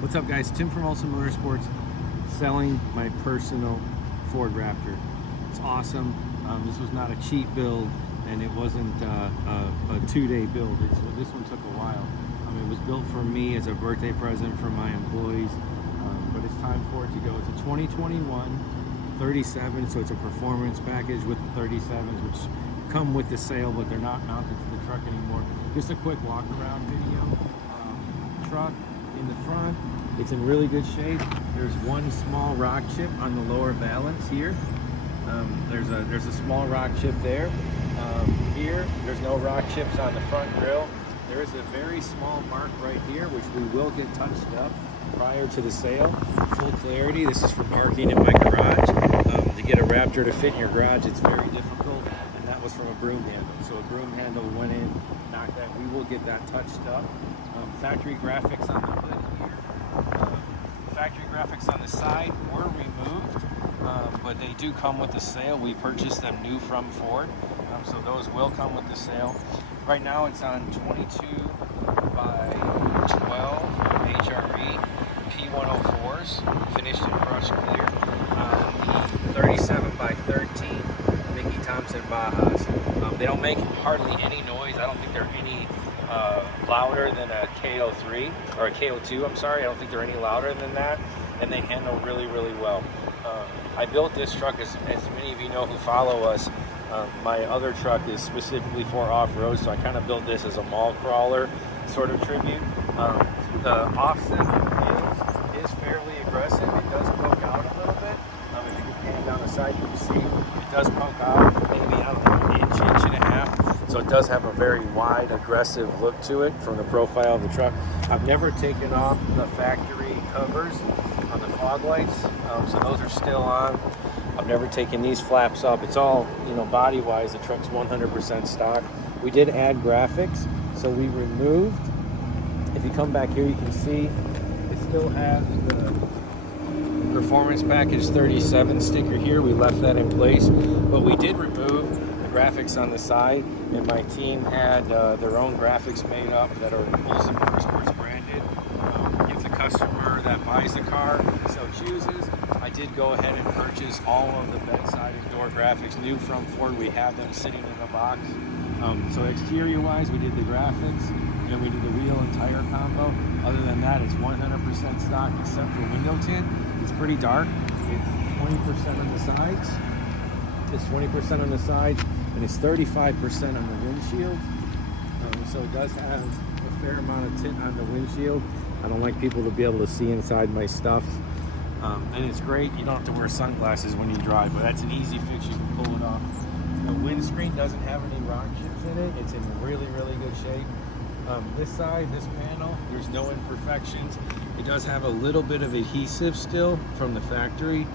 What's up, guys? Tim from Olsen Motorsports, selling my personal Ford Raptor. It's awesome. This was not a cheap build, and it wasn't a two-day build. This one took a while. It was built for me as a birthday present for my employees, but it's time for it to go. It's a 2021 37, so it's a performance package with the 37s, which come with the sale, but they're not mounted to the truck anymore. Just a quick walk around video. Truck in the front, it's in really good shape. There's one small rock chip on the lower valance here. There's a small rock chip there. Here, there's no rock chips on the front grille. There is a very small mark right here, which we will get touched up prior to the sale. Full clarity. This is for parking in my garage. To get a Raptor to fit in your garage, it's very difficult, and that was from a broom handle. So a broom handle went in, knocked that. We will get that touched up. Factory graphics on the hood here. Factory graphics on the side were removed, but they do come with the sale. We purchased them new from Ford, so those will come with the sale. Right now it's on 22 by 12 HRE P104s, finished in brushed clear. The 37 by 13 Mickey Thompson Bajas. They don't make hardly any noise. I don't think they're any louder than a KO3 or a KO2. I'm sorry. I don't think they're any louder than that, and they handle really, really well. I built this truck, as many of you know who follow us. My other truck is specifically for off-road, so I kind of built this as a mall crawler sort of tribute. The offset is fairly aggressive. It does poke out a little bit. If you can pan down the side, you can see it does poke out maybe, I don't know, an inch and a half. So it does have a very wide, aggressive look to it from the profile of the truck. I've never taken off the factory covers on the fog lights, so those are still on. I've never taken these flaps up. It's all, body-wise, the truck's 100% stock. We did add graphics, so we removed. If you come back here, you can see it still has the Performance Package 37 sticker here. We left that in place, but we did remove the graphics on the side, and my team had their own graphics made up that are Olsen Motorsports branded. If the customer that buys the car so chooses, I did go ahead and purchase all of the bedside and door graphics new from Ford. We have them sitting in the box. So exterior wise, we did the graphics, and we did the wheel and tire combo. Other than that, it's 100% stock except for window tint. It's pretty dark. It's 20% on the sides. It's 20% on the sides, and it's 35% on the windshield. So it does have a fair amount of tint on the windshield. I don't like people to be able to see inside my stuff. And it's great. You don't have to wear sunglasses when you drive, but that's an easy fix. You can pull it off. The windscreen doesn't have any rock chips in it. It's in really, really good shape. This side, this panel, there's no imperfections. It does have a little bit of adhesive still from the factory.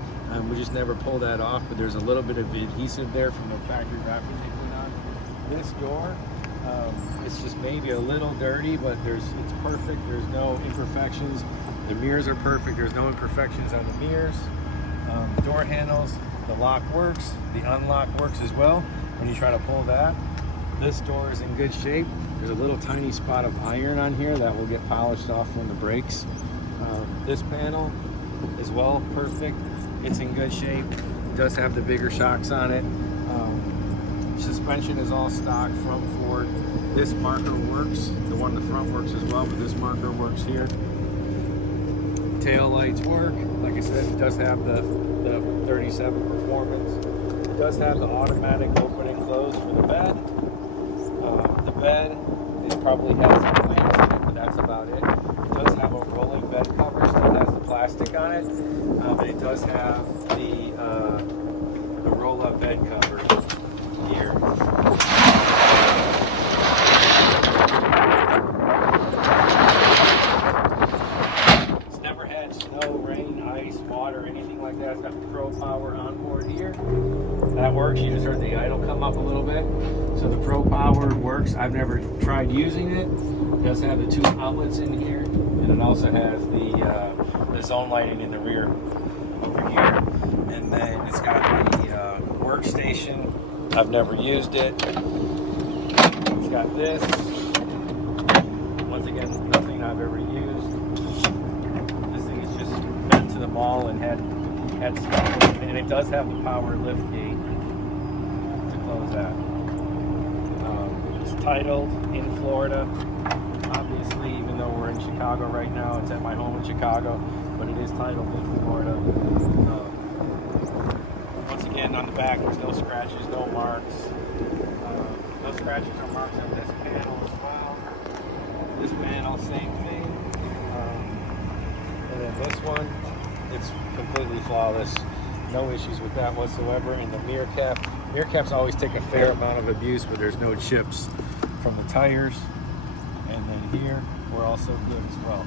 We just never pull that off, but there's a little bit of adhesive there from the factory wrapper they put on. This door, it's just maybe a little dirty, but it's perfect. There's no imperfections. The mirrors are perfect. There's no imperfections on the mirrors. Door handles, the lock works. The unlock works as well when you try to pull that. This door is in good shape. There's a little tiny spot of iron on here that will get polished off when the brakes. This panel as well, perfect. It's in good shape. It does have the bigger shocks on it. Suspension is all stock from Ford. This marker works. The one in the front works as well, but this marker works here. Tail lights work. Like I said, it does have the 37 performance. It does have the automatic open and close for the bed. The bed, it probably has some wings in it, but that's about it. It does have a rolling bed cover, still has the plastic on it, but it does have the roll-up bed cover here. It's never had snow, rain, ice, water, anything like that. It's got the Pro Power on board here. That works. You just heard the idle come up a little bit. So the Pro Power works. I've never tried using it. It does have the two outlets in here, and it also has the zone lighting in the rear over here. And then it's got the workstation. I've never used it. It's got this. Once again, nothing I've ever used. small and had stuff, and it does have the power lift gate to close that. It's titled in Florida. Obviously, even though we're in Chicago right now, it's at my home in Chicago, but it is titled in Florida. Once again, on the back, there's no scratches, no marks. No scratches or marks on this panel as well. This panel, same thing. And then this one, it's completely flawless. No issues with that whatsoever. And the mirror caps always take a fair amount of abuse, but there's no chips from the tires. And then here, we're also good as well.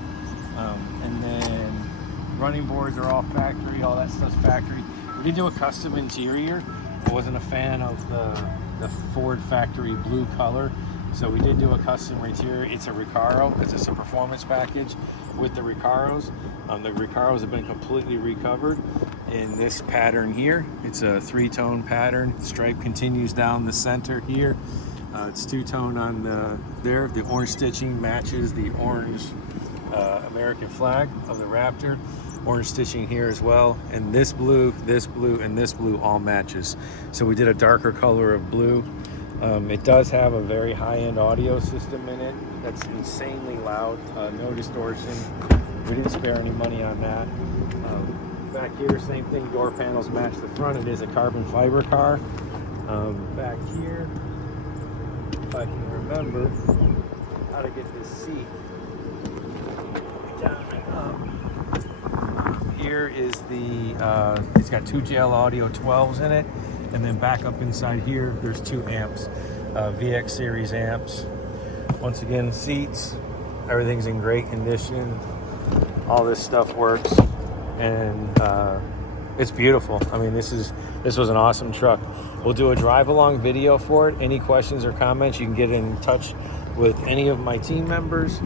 And then running boards are all factory, all that stuff's factory. We did do a custom interior. I wasn't a fan of the Ford factory blue color, so we did do a custom interior. It's a Recaro because it's a performance package with the Recaros. The Recaros have been completely recovered in this pattern here. It's a 3-tone pattern. Stripe continues down the center here. It's 2-tone on there. The orange stitching matches the orange American flag of the Raptor. Orange stitching here as well, and this blue, and this blue all matches. So we did a darker color of blue. It does have a very high-end audio system in it that's insanely loud, no distortion. We didn't spare any money on that. Back here, same thing, door panels match the front. It is a carbon fiber car. Back here, if I can remember how to get this seat down and up. Here is it's got 2 JL Audio 12s in it, and then back up inside here, there's 2 amps, VX series amps. Once again, seats, everything's in great condition. All this stuff works, and it's beautiful. I mean, this was an awesome truck. We'll do a drive-along video for it. Any questions or comments, you can get in touch with any of my team members.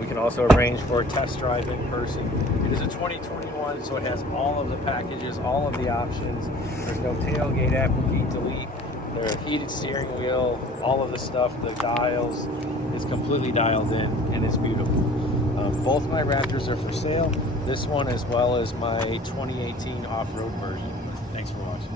We can also arrange for a test drive in person. It is a 2021, so it has all of the packages, all of the options. There's no tailgate, applique, delete. There's heated steering wheel, all of the stuff, the dials. It's completely dialed in, and it's beautiful. Both my Raptors are for sale. This one as well as my 2018 off-road version. Thanks for watching.